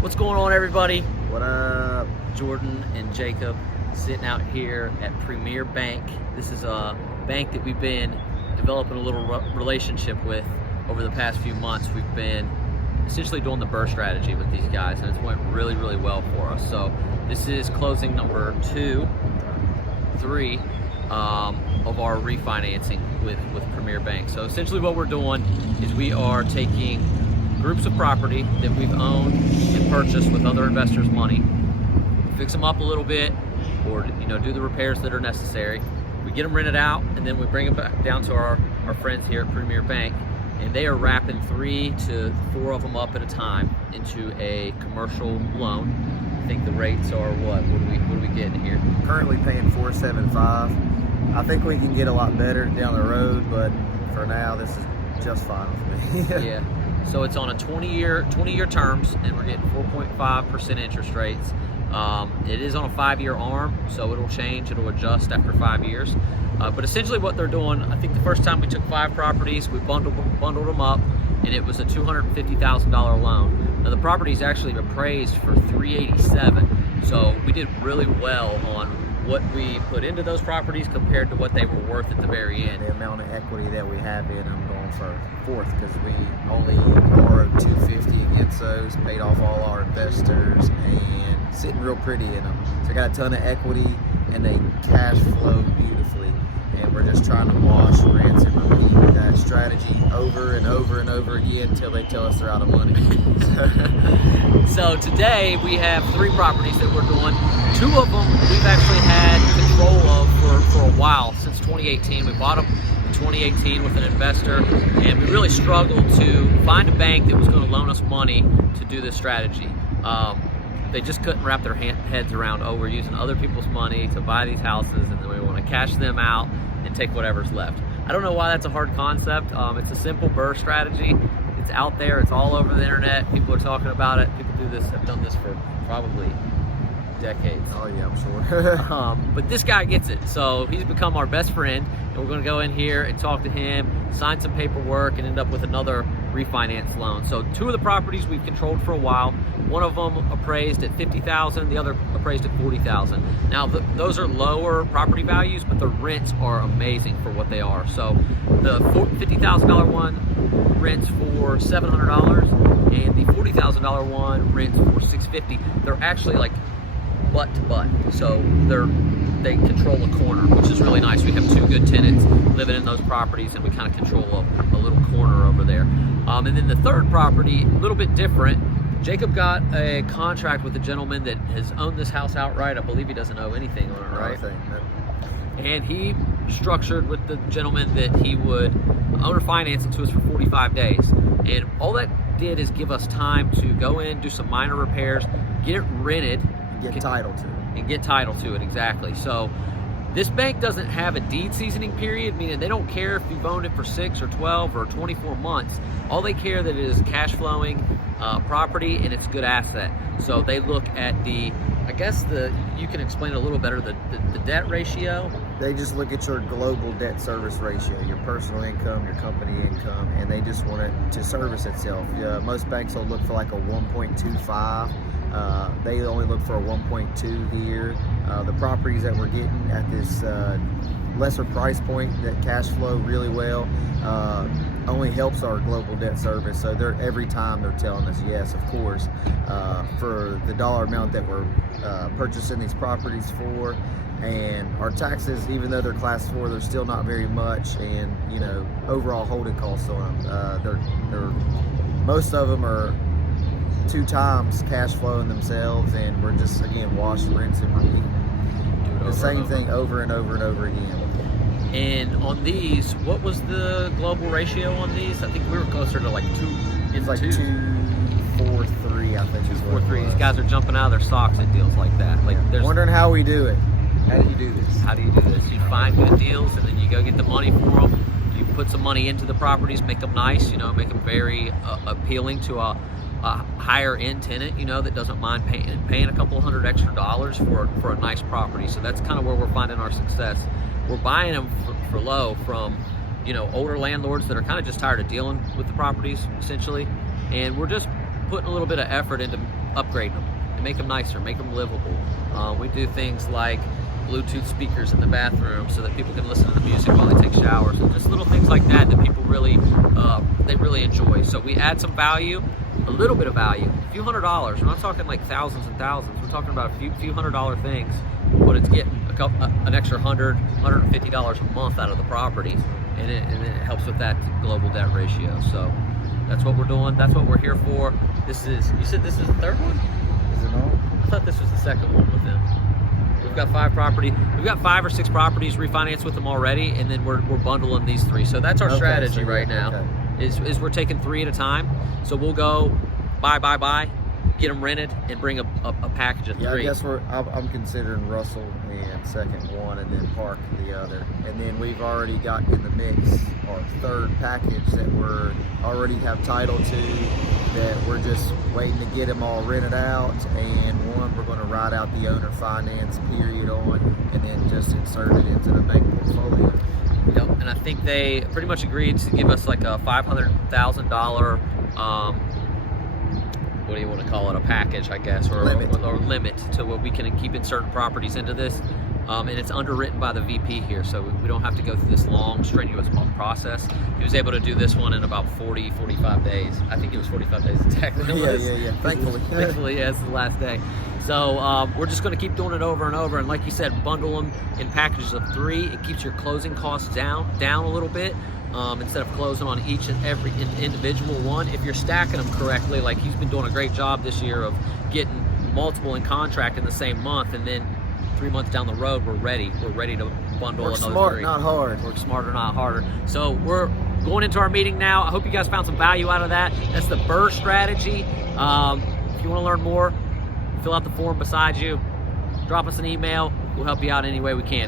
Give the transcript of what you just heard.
What's going on, everybody? What up? Jordan and Jacob sitting out here at BRRRR Bank. This is a bank that we've been developing a little relationship with over the past few months. We've been essentially doing the BRRRR strategy with these guys, and it's went really, really well for us. So this is closing number 3 of our refinancing with BRRRR Bank. So essentially what we're doing is we are taking groups of property that we've owned and purchased with other investors' money, fix them up a little bit, or do the repairs that are necessary. We get them rented out, and then we bring them back down to our friends here at BRRRR Bank, and they are wrapping 3 to 4 of them up at a time into a commercial loan. I think the rates are what are we getting here? Currently paying 4.75. I think we can get a lot better down the road, but for now this is just fine with me. Yeah. So it's on a 20-year terms, and we're getting 4.5% interest rates. It is on a 5-year arm, so it'll change, it'll adjust after 5 years. But essentially what they're doing, I think the first time we took 5 properties, we bundled them up, and it was a $250,000 loan. Now the property is actually appraised for $387,000, so we did really well on what we put into those properties compared to what they were worth at the very end. The amount of equity that we have in them going for 4th, because we only borrowed $250,000 against those, paid off all our investors, and sitting real pretty in them. So I got a ton of equity, and they cash flow beautifully. And we're just trying to wash, rinse, and repeat that strategy over and over and over again until they tell us they're out of money. So today we have 3 properties that we're doing. 2 of them we've actually had control of for a while, since 2018. We bought them in 2018 with an investor, and we really struggled to find a bank that was going to loan us money to do this strategy. They just couldn't wrap their heads around, oh, we're using other people's money to buy these houses, and then we want to cash them out and take whatever's left. I don't know why that's a hard concept. It's a simple BRRRR strategy. It's out there. It's all over the internet. People are talking about it. People have done this for probably decades. Oh yeah, I'm sure. But this guy gets it. So he's become our best friend, and we're going to go in here and talk to him, sign some paperwork, and end up with another refinance loan. So 2 of the properties we've controlled for a while. One of them appraised at $50,000, the other appraised at $40,000. Now those are lower property values, but the rents are amazing for what they are. So the $50,000 one rents for $700, and the $40,000 one rents for $650. They're actually like butt to butt, so they control a corner, which is really nice. We have 2 good tenants living in those properties, and we kind of control a little corner over there. And then the 3rd property, a little bit different. Jacob got a contract with a gentleman that has owned this house outright. I believe he doesn't owe anything on it, right? And he structured with the gentleman that he would owner finance it to us for 45 days. And all that did is give us time to go in, do some minor repairs, get it rented, Get title to it. And get title to it, exactly. So this bank doesn't have a deed seasoning period, meaning they don't care if you've owned it for 6 or 12 or 24 months. All they care that it is cash flowing property, and it's a good asset. So they look at you can explain it a little better, the debt ratio. They just look at your global debt service ratio, your personal income, your company income, and they just want it to service itself. Most banks will look for like a 1.25. They only look for a 1.2 here. The properties that we're getting at this lesser price point that cash flow really well only helps our global debt service. So every time they're telling us yes, of course, for the dollar amount that we're purchasing these properties for. And our taxes, even though they're class 4, they're still not very much, and overall holding costs on them, most of them are 2 times cash flowing themselves, and we're just again wash, rinse, and repeat the same thing over and over and over again. And on these, what was the global ratio on these? I think we were closer to like 2. It's like 2.43, I think. 2.43. These guys are jumping out of their socks at deals like that. Like, wondering how we do it. How do you do this? How do you do this? You find good deals, and then you go get the money for them. You put some money into the properties, make them nice, make them very appealing to a higher end tenant, that doesn't mind paying a couple $100 extra for a nice property. So that's kind of where we're finding our success. We're buying them for low from, older landlords that are kind of just tired of dealing with the properties, essentially. And we're just putting a little bit of effort into upgrade them and make them nicer, make them livable. We do things like Bluetooth speakers in the bathroom so that people can listen to the music while they take showers, and just little things like that that people really they really enjoy. So we add some value, a little bit of value, a few $100s. We're not talking like thousands and thousands. We're talking about a few $100 things, but it's getting an extra $150 a month out of the property, and it helps with that global debt ratio. So that's what we're doing. That's what we're here for. This is, you said this is the third one? Is it all? I thought this was the second one with them. We've got 5 or 6 properties refinanced with them already, and then we're bundling these 3. So that's our strategy right now. Is we're taking 3 at a time. So we'll go buy, get them rented, and bring a package of 3. Yeah, I guess I'm considering Russell and second one, and then Park the other. And then we've already got in the mix our 3rd package that we're already have title to, that we're just waiting to get them all rented out. And one we're going to ride out the owner finance period on, and then just insert it into the bank portfolio. Yep, and I think they pretty much agreed to give us like a $500,000 what do you want to call it, a package, I guess, or limit to where we can keep inserting properties into this. And it's underwritten by the VP here, so we don't have to go through this long, strenuous process. He was able to do this one in about 45 days. I think it was 45 days exactly. Yeah. Thankfully, yeah, it's the last day. So we're just going to keep doing it over and over. And like you said, bundle them in packages of 3. It keeps your closing costs down a little bit. Instead of closing on each and every individual one. If you're stacking them correctly, like he's been doing a great job this year of getting multiple in contract in the same month, and then 3 months down the road, we're ready to bundle another 3. Work smart, not hard. Work smarter, not harder. So we're going into our meeting now. I hope you guys found some value out of that. That's the BRRRR strategy. If you want to learn more, fill out the form beside you. Drop us an email. We'll help you out any way we can.